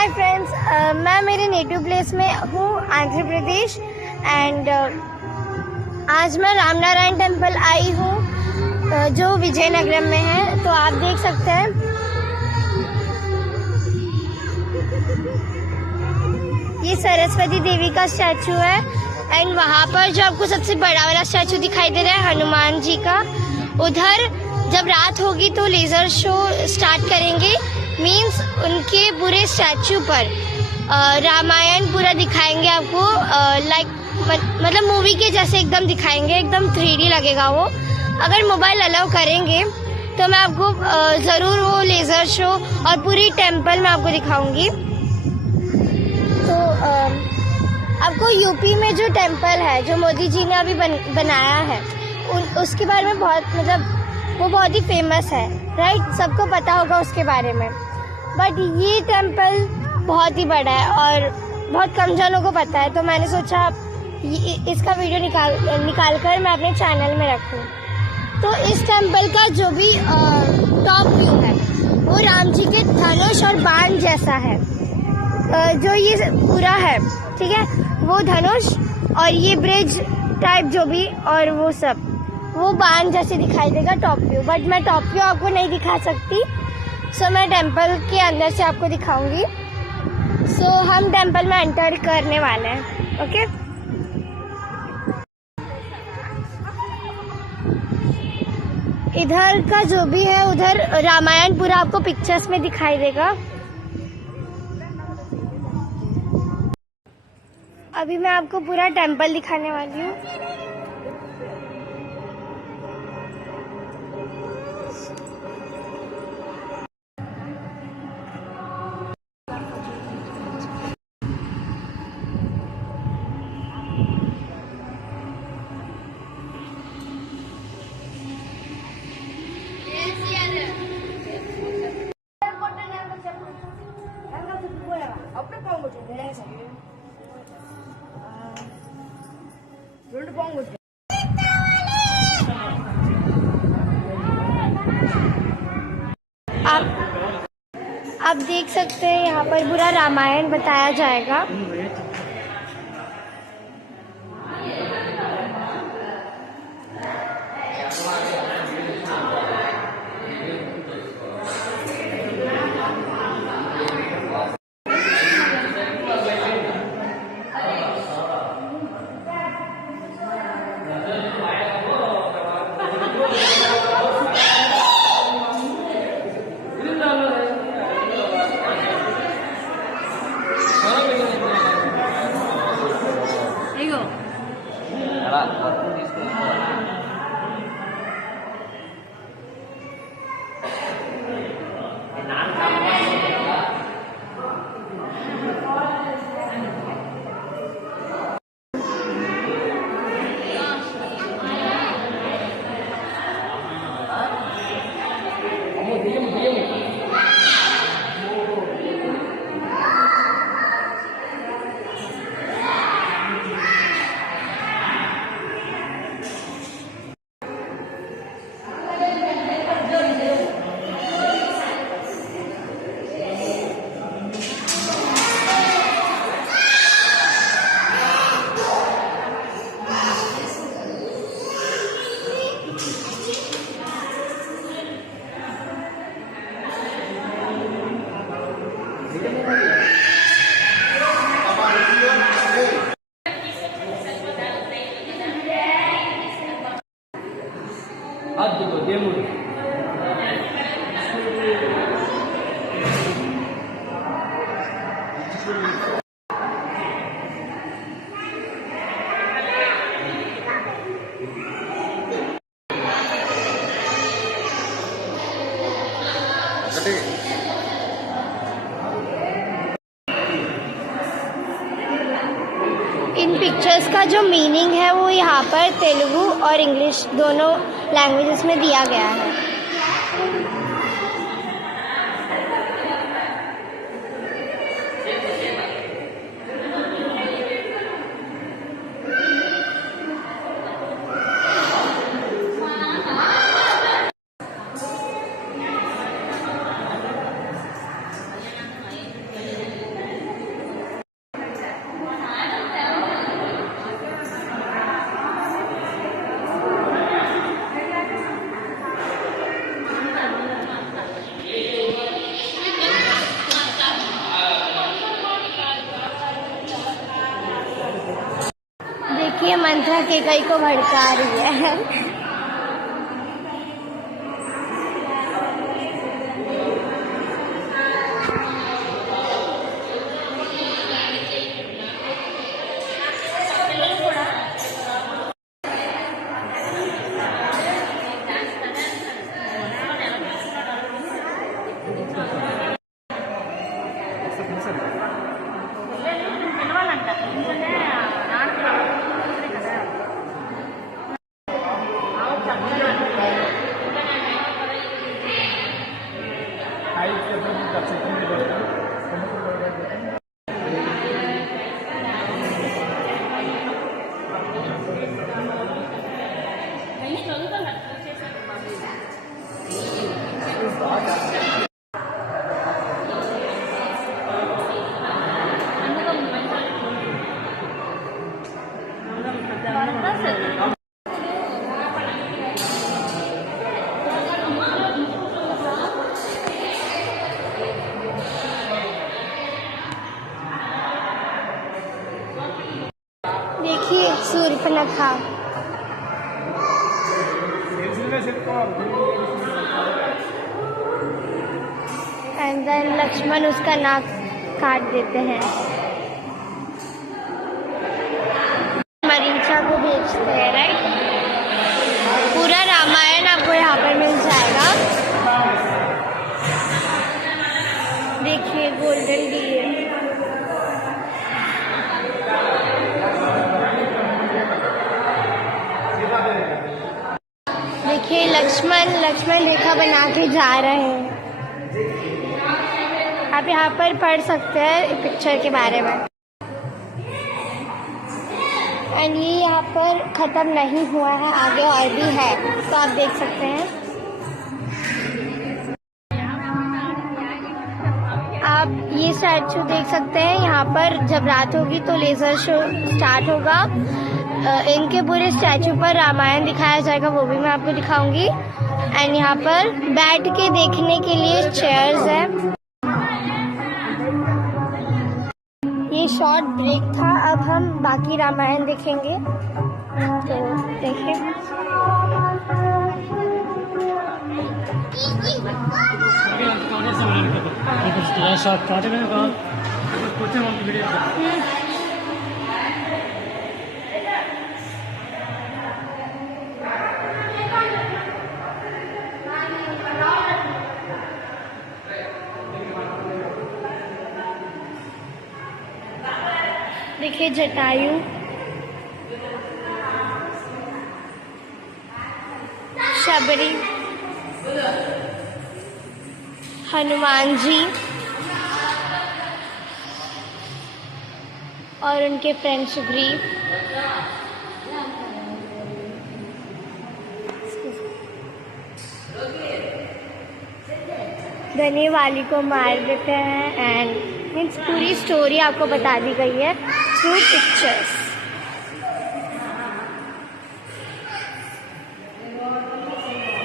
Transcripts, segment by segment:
Hi friends, मैं मेरे native place में हूँ आंध्र प्रदेश एंड आज मैं रामनारायण टेम्पल आई हूँ जो विजयनगरम में है। तो आप देख सकते हैं ये सरस्वती देवी का स्टैचू है एंड वहाँ पर जो आपको सबसे बड़ा वाला स्टैचू दिखाई दे रहा है हनुमान जी का, उधर जब रात होगी तो लेज़र शो स्टार्ट करेंगे। मीन्स उनके पूरे स्टैचू पर रामायण पूरा दिखाएंगे आपको, लाइक मतलब मूवी के जैसे एकदम दिखाएंगे, एकदम 3D लगेगा वो। अगर मोबाइल अलाउ करेंगे तो मैं आपको ज़रूर वो लेज़र शो और पूरी टेम्पल में आपको दिखाऊंगी। तो आपको यूपी में जो टेम्पल है जो मोदी जी ने अभी बनाया है उसके बारे में वो बहुत ही फेमस है, राइट? सबको पता होगा उसके बारे में। बट ये टेम्पल बहुत ही बड़ा है और बहुत कम जनों को पता है, तो मैंने सोचा इसका वीडियो निकाल कर मैं अपने चैनल में रखूं। तो इस टेम्पल का जो भी टॉप व्यू है वो राम जी के धनुष और बाण जैसा है। जो ये पूरा है, ठीक है, वो धनुष और ये ब्रिज टाइप जो भी और वो सब वो बाण जैसे दिखाई देगा टॉप व्यू। बट मैं टॉप व्यू आपको नहीं दिखा सकती, सो मैं टेम्पल के अंदर से आपको दिखाऊंगी। सो हम टेम्पल में एंटर करने वाले हैं, ओके? इधर का जो भी है उधर रामायण पूरा आपको पिक्चर्स में दिखाई देगा। अभी मैं आपको पूरा टेम्पल दिखाने वाली हूँ। आप देख सकते हैं यहाँ पर पूरा रामायण बताया जाएगा। इन पिक्चर्स का जो मीनिंग है वो यहाँ पर तेलुगु और इंग्लिश दोनों लैंग्वेजेस में दिया गया है। ये मंत्रा केकई को भड़का रही है। देखिए सूर्पनखा, एंड देन लक्ष्मण उसका नाक काट देते हैं, मरीचा को बेचते हैं, राइट। पूरा रामायण आपको यहाँ पर मिल जाएगा। देखिए गोल्डन डियर, देखिए लक्ष्मण रेखा बना के जा रहे हैं। आप यहाँ पर पढ़ सकते हैं पिक्चर के बारे में। एंड ये यहाँ पर ख़त्म नहीं हुआ है, आगे और भी है, तो आप देख सकते हैं। आप ये स्टैचू देख सकते हैं। यहाँ पर जब रात होगी तो लेज़र शो स्टार्ट होगा। इनके पूरे स्टैचू पर रामायण दिखाया जाएगा, वो भी मैं आपको दिखाऊंगी। एंड यहाँ पर बैठ के देखने के लिए चेयर्स है। ये शॉर्ट ब्रेक था, अब हम बाकी रामायण देखेंगे, तो देखें। देखिए जटायु, शबरी, हनुमान जी और उनके फ्रेंड सुग्रीव। धनी वाली को मार देते हैं एंड मीन्स पूरी स्टोरी आपको बता दी गई है थ्रू पिक्चर्स।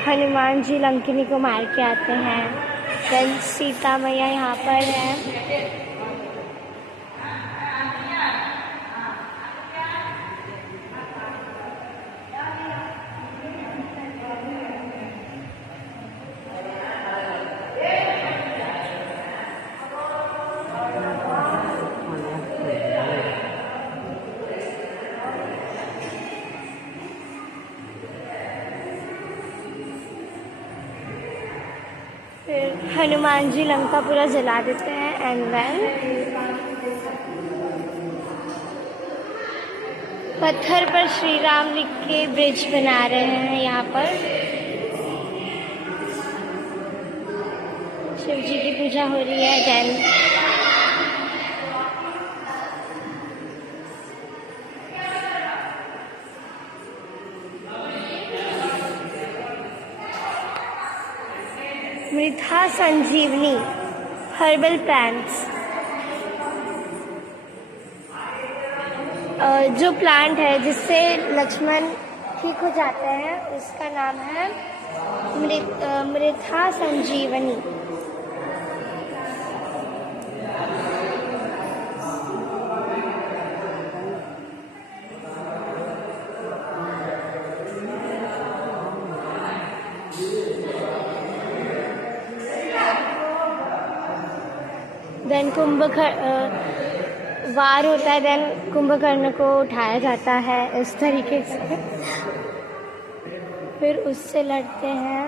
हनुमान जी लंकिनी को मार के आते हैं। देन सीता मैया यहाँ पर है। फिर हनुमान जी लंका पूरा जला देते हैं एंड देन पत्थर पर श्री राम लिख के ब्रिज बना रहे हैं। यहाँ पर शिव जी की पूजा हो रही है। देन मृथा संजीवनी हर्बल प्लांट्स, जो प्लांट है जिससे लक्ष्मण ठीक हो जाते हैं उसका नाम है मृथा संजीवनी। देन वार होता है, देन कुंभकर्ण को उठाया जाता है इस तरीके से, फिर उससे लड़ते हैं।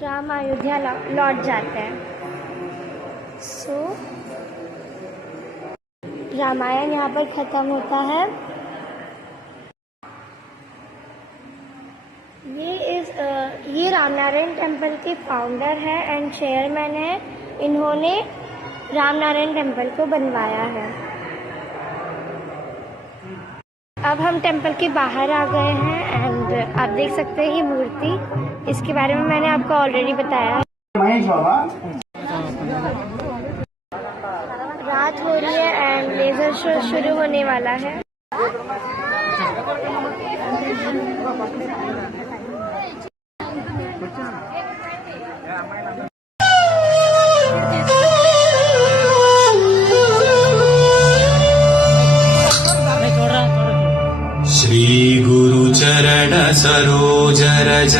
राम अयोध्या लौट जाते हैं। रामायण यहाँ पर खत्म होता है। ये रामनारायण टेम्पल के फाउंडर है एंड चेयरमैन है। इन्होंने रामनारायण टेम्पल को बनवाया है। अब हम टेम्पल के बाहर आ गए हैं एंड आप देख सकते हैं ये मूर्ति, इसके बारे में मैंने आपको ऑलरेडी बताया है। रात हो रही है एंड लेजर शो शुरू होने वाला है। श्री गुरु चरण सरोज रज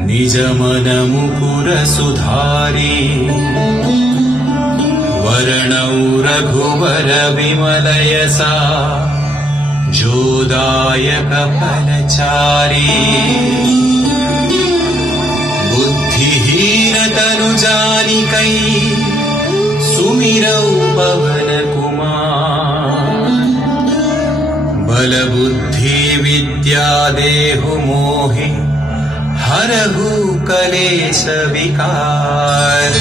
निज मन मुकुर सुधारी, वर्णौ रघुवर विमल यसा जोदायक फलचारी। बुद्धिहीन तनु जानिकै सुमिरौ पवन कुमार, बल बुद्धि विद्या देहु मोहि हरहु कलेश विकार।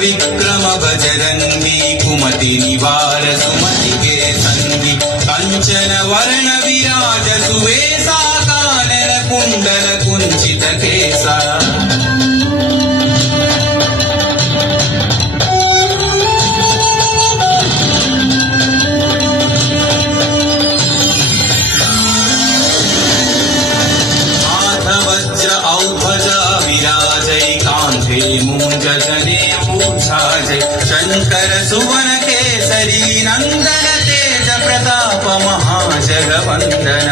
विक्रम बजरंगी कुमति निवार सुमति के संगी, कंचन वर्ण विराज सुवेशा कानन कुंडल कुंचित केसा। हाथ वज्र औभज विराजै कांधे मूंज जने जय शंकर सुवन केसरी नंदन तेज प्रताप महाजगवंदन।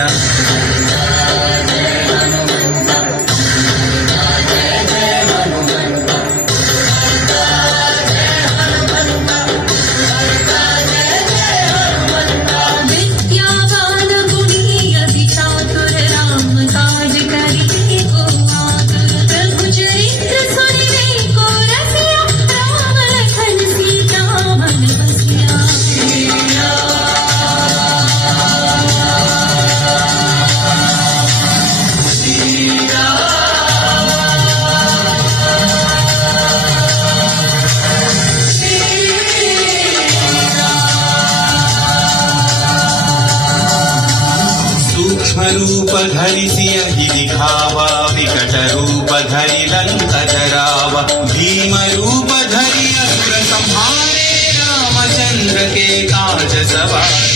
रूप धरि सियहि दिखावा, विकट रूप धरि लंक जरावा, भीम रूप धरि अस्त्र संहारे, रामचंद्र के काज सवारे।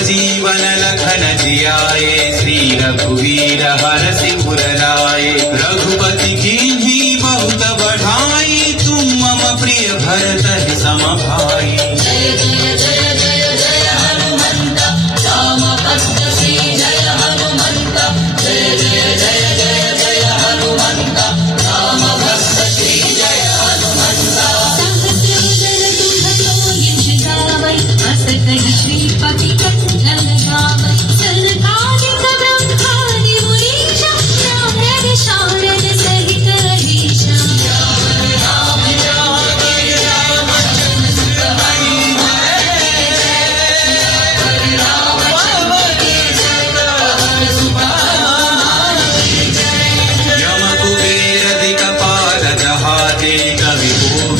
जीवन लखन जियाए, श्री रघुवीर हरषि उर लाए, रघुपति कीन्ही बहुत बढ़ाई, तुम मम प्रिय भरत सम भाई। जय जय जय जय जय हनुमंत, राम भक्त श्री जय हनुमंत, जय जय जय जय जय हनुमंत, राम भक्त श्री जय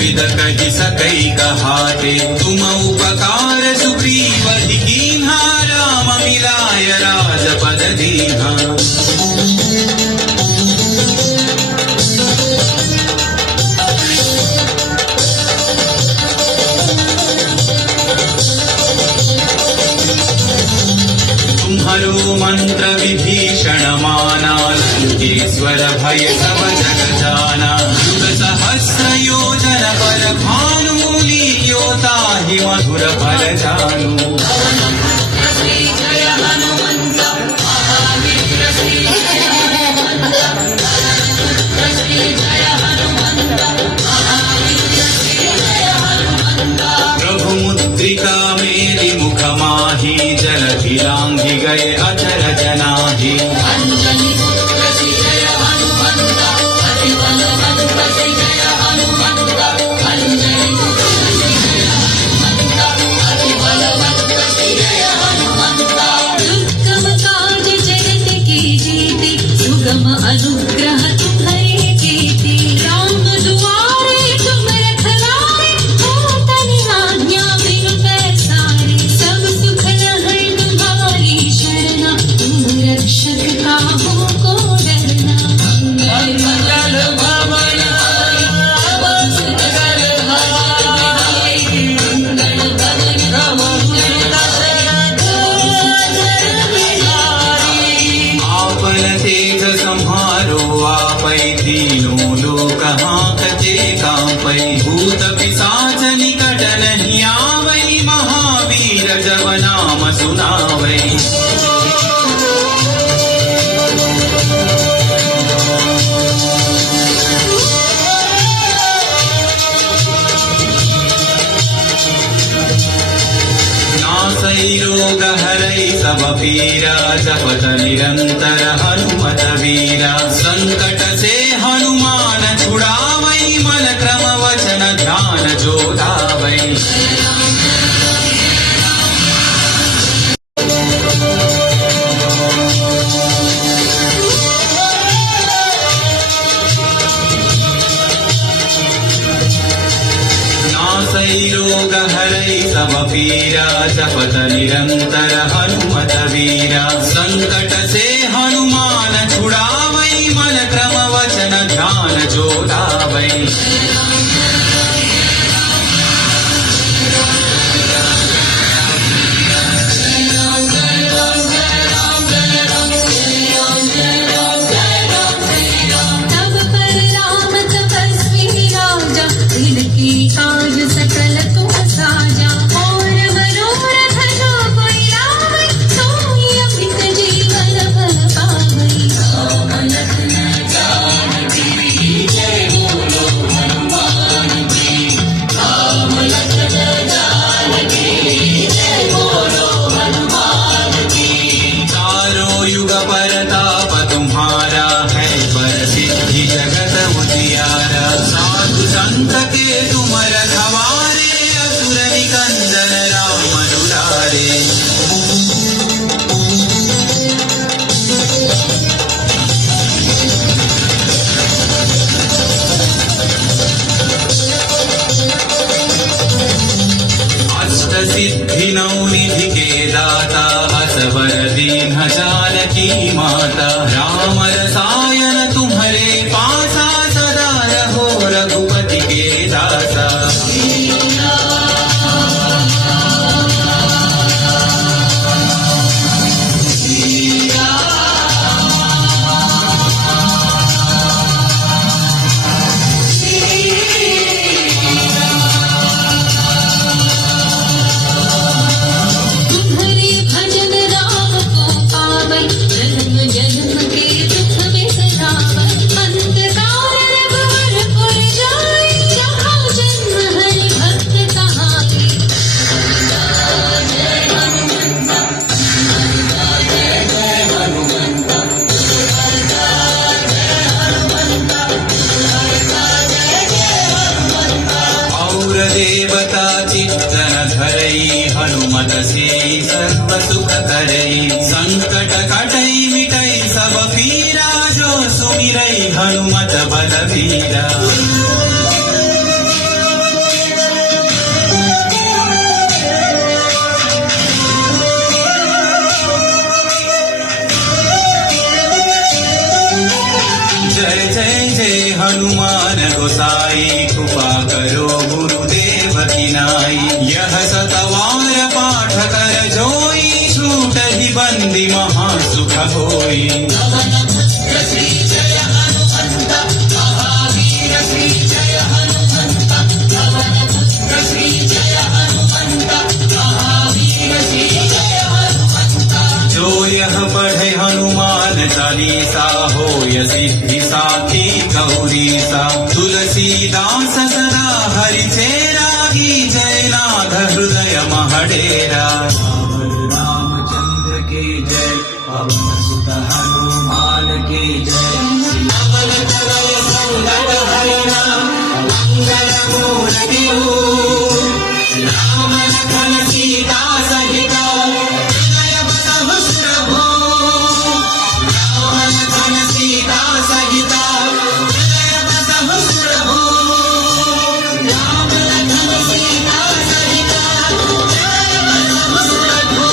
विध कहि सकई कहाते। तुम उपकार सुग्रीव ही कीन्हा, राम मिलाय राजपद दीन्हा। तुम्हारो मंत्र विभीषण माना, लंकेश्वर भय सब जग जाना। युग सहस्र योजन पर भानु, लील्यो ताहि मधुर फल जानू। प्रभु मुद्रिका मेरी मुख माही, जलधि लांघि गए अचर जनाहि। अनुग्रह तुम्हारे कीर्ति, राम दुआरे तुम रखवारे, हो तनि आज्ञा बिनु पैसारे। सब सुख लहै तुम्हारी शरणा, तुम रक्षक काहू को डरना। मंगल भवन आपन तेज संहारो आपै, तीनों लोक हांकते कांपै। भूत पिशाच निकट नहीं आवै, महावीर जब नाम सुनावै। नासै रोग हरै सब पीरा, जपत निरंतर हनुमत वीरा। संकट से हनुमान छुड़ावै, मन क्रम वचन ध्यान जो लावै। नासै रोग हरै सब पीरा, जपत निरंतर हनुमत वीरा। संकट से हनुमान छुड़ावै, मन क्रम वचन ध्यान जो लावै। तब पर राम तपस्वी राजा, तिनके काज सकल तुम साजा। और मनोरथ जो कोई लावै, सोई अमित जीवन फल पावै। चारों युग परताप तुम्हारा, है प्रसिद्धि जगत उजियारा। साधु संत के तुम रखवारे, असुर निकंदन राम दुलारे। अष्ट सिद्धि नौ निधि के दाता, असवर दीन जानकी माता। राम रसायन तुम्हारे पासा, सदा रहो रघुपति के दासा। तुम्हारे भजन राम को पावै, जन्म जन्म के दुख बिसरावै। अंत काल रघुवर जाय, जहाँ जन्म हरि भक्त कहाई। और देवता चित्तन धरई, हनुमत से सर्व सुख करई। संकट कटई मिटई सब पीरा, जो सुमिरई हनुमत बलबीरा। साई कृपा करो गुरुदेव की नाई। यह सतवार पाठ कर जोई छूटहि बंदी महासुख होई। जो यह पढ़े हनुमान चालीसा होय सिद्धि साखी गौरीसा। तुलसीदास सदा हरि चेरा की जय नाथ हृदय महडेरा। रामचंद्र की जय पवन सुत हनुमान की जय। सियावर चलो संगत हरिनाम मंगल मूर्ति राम लखन सीता सहित हृदय बसहु सुरभो। राम लखन सीता सहित हृदय बसहु सुरभो। राम लखन सीता सहित हृदय बसहु सुरभो।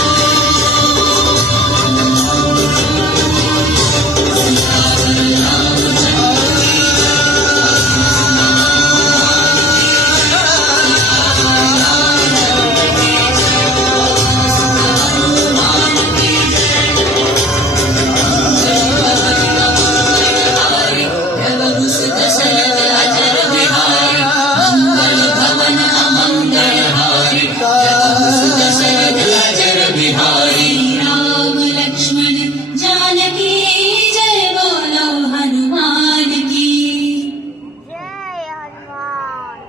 राम लक्ष्मण जानकी जय बोलो हनुमान की। जय हनुमान।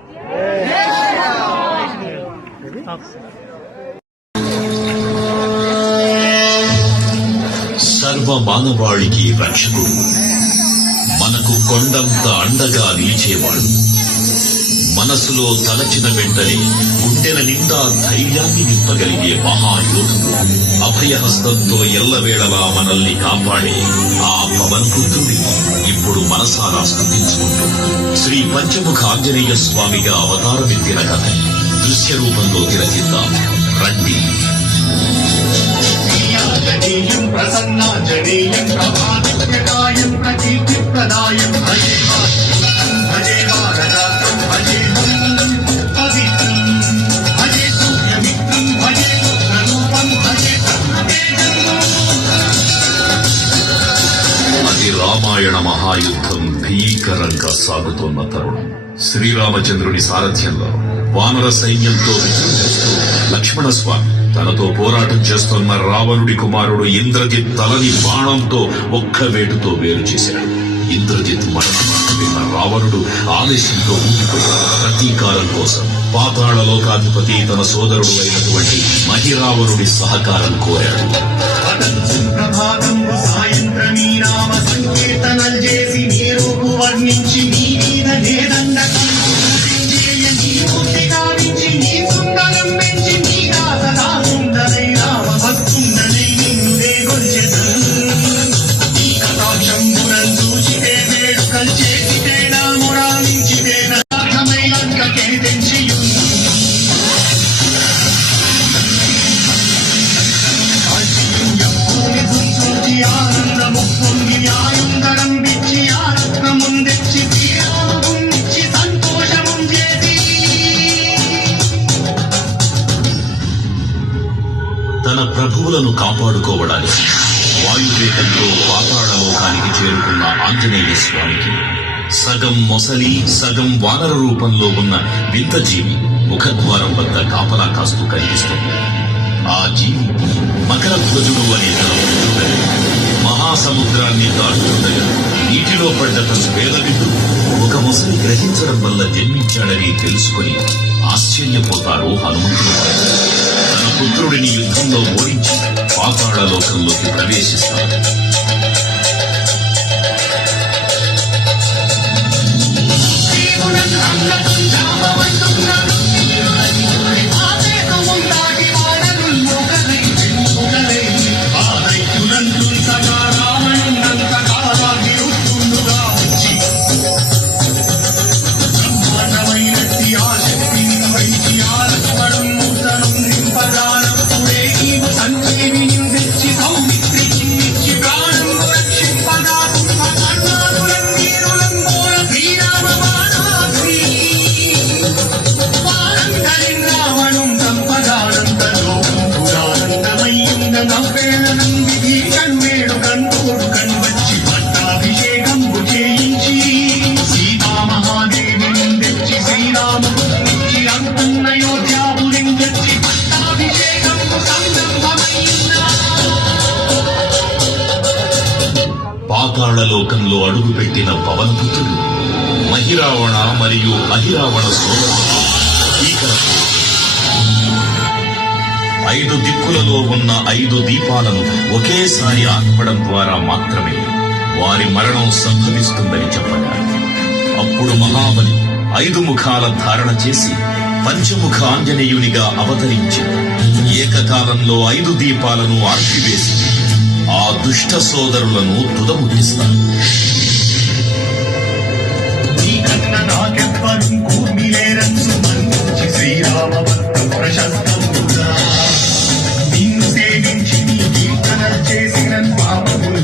సర్వ మానవాళికి రక్షకుడు, మనకు కొండంత అండగా నిలిచేవాడు, మనసులో తలచిన వెంటనే గుండెల నిండా ధైర్యాన్ని నింపగలిగే మహాయోధుడు, అభయహస్తంతో ఎల్లవేళలా మనల్ని కాపాడే ఆ పవనపుత్రుడిని ఇప్పుడు మనసారా స్తుతించుకుంటూ శ్రీ పంచముఖ ఆంజనేయ స్వామిగా అవతారమెత్తిన కథ దృశ్య రూపంలో తిలకిద్దాం రండి. జనీయం ప్రసన్నాంజనేయం ప్రభావిత్యకాయం ప్రకీర్తిప్రదాయం భజే భజే భారదాత్రం భజే పవిత్రం భజే సూర్యమిత్రం భజే రూపం భజే అది రామాయణ మహాయుద్ధం భీకరంగా సాగుతోన్న తరుణం. శ్రీరామచంద్రుని సారథ్యంలో వానర సైన్యంతో విజృంభిస్తూ లక్ష్మణస్వామి తనతో పోరాటం చేస్తున్న రావణుడి కుమారుడు ఇంద్రజిత్ తలని బాణంతో ఒక్క వేటుతో వేరు చేశాడు. ఇంద్రజిత్ మరణం విన్న రావణుడు ఆవేశంతో ఊగిపోయాడు. ప్రతీకారం కోసం పాతాళ లోకాధిపతి తన సోదరుడు అయినటువంటి మహిరావణుడి సహకారం కోరాడు. ప్రభాతం సాయంత్రమీ నామ సంకీర్తనలు చేసి నీ రూపు వర్ణించి నీ మీద నేదండ నీ మూర్తి గావించి నీ సుందరం పెంచి నీ దాసదా సుందరై రామ భక్తుండనై నిన్నుదే గొల్చెదన్. నీ కటాక్షంబునం చూచితే వేడుకలు చేసితే నామురామించితే నాథమై లంకకే తెంచియున్. ఆనందముక్తి ఆయుందరం బిచ్చి ఆరత్నముందెచ్చి శ్రీరామగుండిచ్చి సంతోషము చేసి తన ప్రభువులను కాపాడుకోవడానికి వాయువేగంతో పాతాళలోకానికి చేరుకున్న ఆంజనేయ స్వామికి సగం మొసలి సగం వానర రూపంలో ఉన్న వింత జీవి ముఖద్వారం వద్ద కాపలా కాస్తూ కనిపిస్తుంది. ఆ జీవి మకర ధ్వజుడు అనే తన పుత్రుడని మహాసముద్రాన్ని దాటుతుండగా నీటిలో పడ్డ తన పేదవిడ్డు ఒక మొసలి గ్రహించడం వల్ల జన్మించాడని తెలుసుకుని ఆశ్చర్యపోతాడు హనుమంతుడు. తన పుత్రుడిని యుద్ధంలో ఓడించి పాతాళ లోకంలోకి ప్రవేశిస్తాడు. సంజీవిని తెచ్చి సౌమిత్రికి ఇచ్చి అడుగుపెట్టిన పవనపుత్రుడు మహిరావణ మరియు అహిరావణ సోదరులు భీకరపు 5 దిక్కులలో ఉన్న 5 దీపాలను ఒకేసారి ఆర్పడం ద్వారా మాత్రమే వారి మరణం సంభవిస్తుందని చెప్పగారు. అప్పుడు మహాబలి 5 ముఖాల ధారణ చేసి పంచముఖ ఆంజనేయునిగా అవతరించి ఏకకాలంలో 5 దీపాలను ఆర్పివేసి ఆ దుష్ట సోదరులను తుదముట్టిస్తారు. నీకన్నా నాకెవ్వరు కూర్మిలేరన్ను మన్నించి శ్రీరామభక్తం ప్రశస్తంగా నిన్ను సేవించి నీ కీర్తనలు చేసిన పాపములు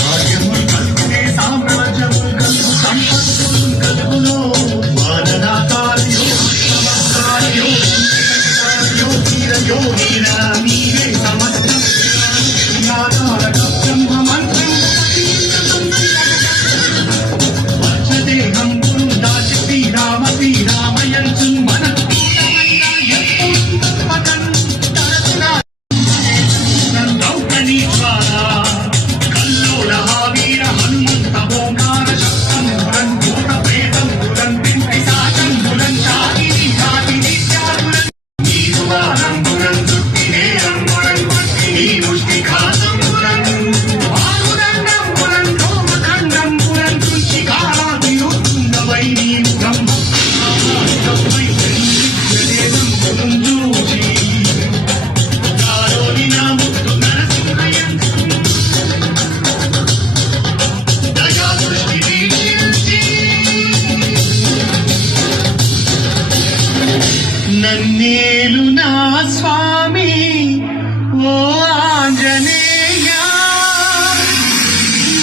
భాగ్యములు కలుగునే సామ్రాజ్యములు కలుగు సంపత్తులు కలుగులో వాననాకార్యో యోగీర నీవే సమస్త బ్రహ్మ మంత్రం దేహం గురు దాచి శ్రీరామయంచు మన కల్లోల వీర హనుమంత ఓంకార శక్తం బులం భూత ప్రేతం బులం పిశాచం బులం చాకిని చాకిని చాకులం నీరు వారం బులం చుట్టి నేరం బులం పట్టి నీ ముష్టి ఖాతం బులం ఆరుదండం బులం రోమఖండం బులం తుంచి కారాది వై నీ ముఖం బులం చూచి గారోని నా ముక్తు నరసింహయం దయా దృష్టి వీక్షించి నన్నేలు నా స్వామి ఓ ఆంజనేయ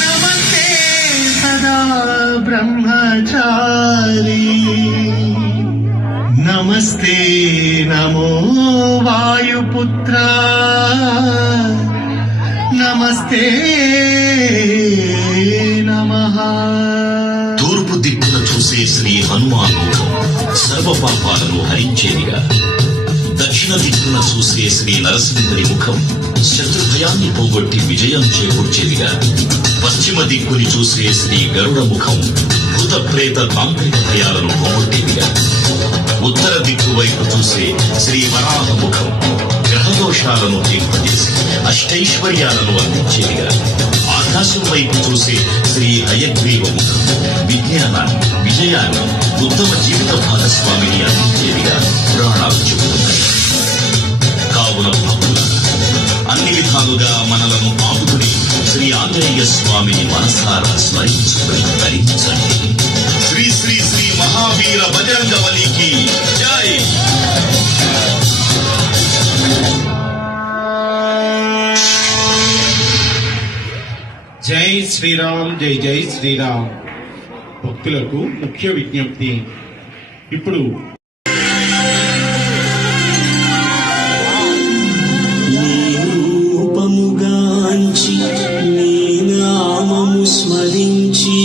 నమస్తే సదా బ్రహ్మచారి నమస్తే నమో వాయుపుత్ర నమస్తే నమః. తూర్పు దిక్కున చూసే శ్రీ హనుమాన్ ముఖం సర్వ పాపాలను హరించేదిగా, దక్షిణ దిక్కున చూసే శ్రీ నరసింహుని ముఖం శత్రుభయాన్ని పోగొట్టి విజయం చేకూర్చేదిగా, పశ్చిమ దిక్కుని చూసే శ్రీ గరుడ ముఖం భూత ప్రేత తాంత్రిక భయాలను పోగొట్టేదిగా, ఉత్తర దిక్కు వైపు చూసే శ్రీ వరాహ ముఖం గ్రహదోషాలను తీర్పజేసి అష్టైశ్వర్యాలను అందించేదిగా, ఆకాశం వైపు చూసే శ్రీ హయగ్రీవ ముఖం విజ్ఞానాన్ని, విజయాన్ని, ఉత్తమ జీవిత భాగస్వామిని అందించేదిగా పురాణాలు చెబుతున్నాయి. కావున భక్తుల అన్ని విధాలుగా మనలను ఆపుకుని శ్రీ ఆంజనేయ స్వామిని మనసారా స్మరించుకుని ధరించండి. శ్రీ శ్రీ శ్రీ మహావీర బజరంగ బలికి జై. జై శ్రీరామ్, జై జై శ్రీరామ్. భక్తులకు ముఖ్య విజ్ఞప్తి. ఇప్పుడు రూపముగాంచి నీ నామము స్మరించి